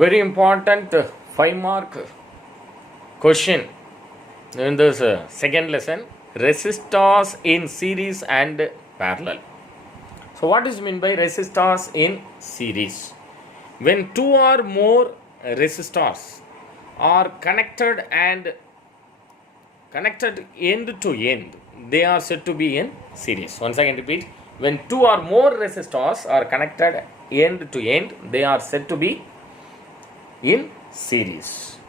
Very important 5-mark question in this second lesson, resistors in series and parallel. So what is meant by resistors in series? When two or more resistors are connected end to end, they are said to be in series. Once again repeat, when two or more resistors are connected end to end, they are said to be in series.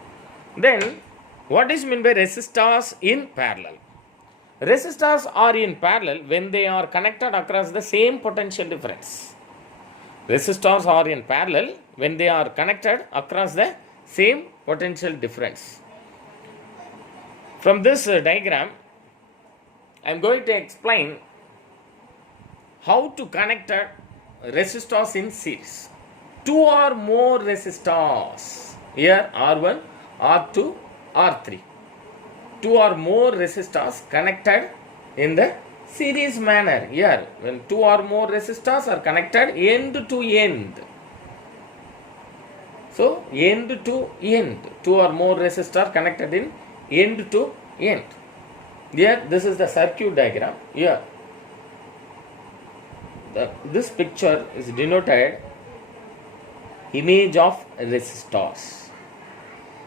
Then what is meant by resistors in parallel? Resistors are in parallel when they are connected across the same potential difference. Resistors are in parallel when they are connected across the same potential difference. From this diagram, I am going to explain how to connect resistors in series. Two or more resistors, here R1, R2, R3. Two or more resistors connected in the series manner. Here, when two or more resistors are connected end to end. So, end to end. Two or more resistors connected in end to end. Here, this is the circuit diagram. Here, this picture is denoted image of resistors.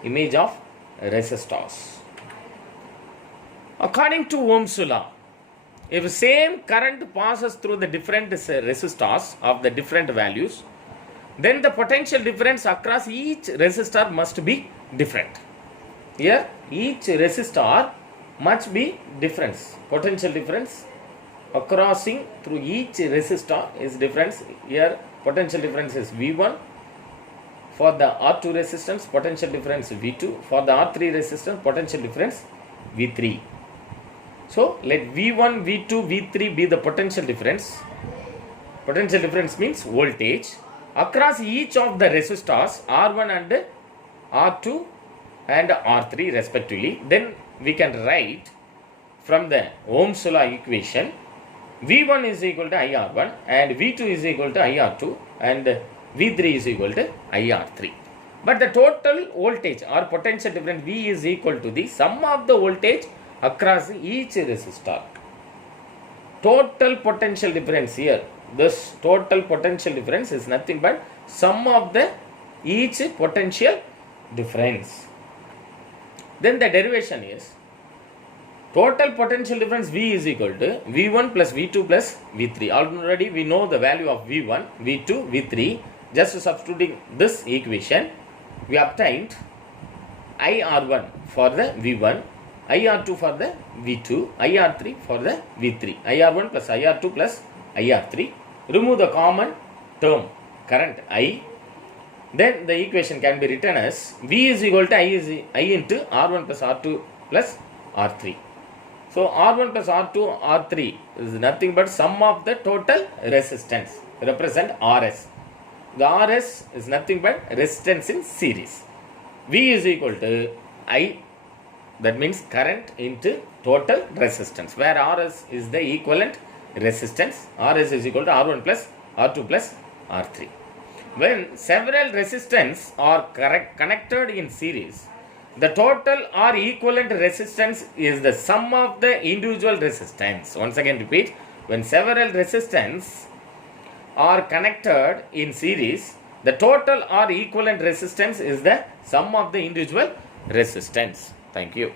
Image of resistors. According to Ohm's law, if same current passes through the different resistors of the different values, then the potential difference across each resistor must be different. Here, each resistor must be different. Potential difference crossing through each resistor is difference. Here, potential difference is V1. For the R2 resistance, potential difference V2. For the R3 resistance, potential difference V3. So, let V1, V2, V3 be the potential difference. Potential difference means voltage across each of the resistors R1 and R2 and R3 respectively. Then we can write from the Ohm's law equation, V1 is equal to IR1 and V2 is equal to IR2 and V3 is equal to IR3. But the total voltage or potential difference V is equal to the sum of the voltage across each resistor. Total potential difference here, this total potential difference is nothing but sum of the each potential difference. Then the derivation is total potential difference V is equal to V1 plus V2 plus V3. Already we know the value of V1, V2, V3. Just substituting this equation, we obtained IR1 for the V1, IR2 for the V2, IR3 for the V3. IR1 plus IR2 plus IR3. Remove the common term, current I. Then the equation can be written as V is equal to I into R1 plus R2 plus R3. So, R1 plus R2, R3 is nothing but sum of the total resistance, represent RS. The RS is nothing but resistance in series. V is equal to I, that means current into total resistance, where RS is the equivalent resistance. RS is equal to R1 plus R2 plus R3. When several resistance are connected in series, the total or equivalent resistance is the sum of the individual resistance. Once again repeat, when several resistance are connected in series, the total or equivalent resistance is the sum of the individual resistance. Thank you.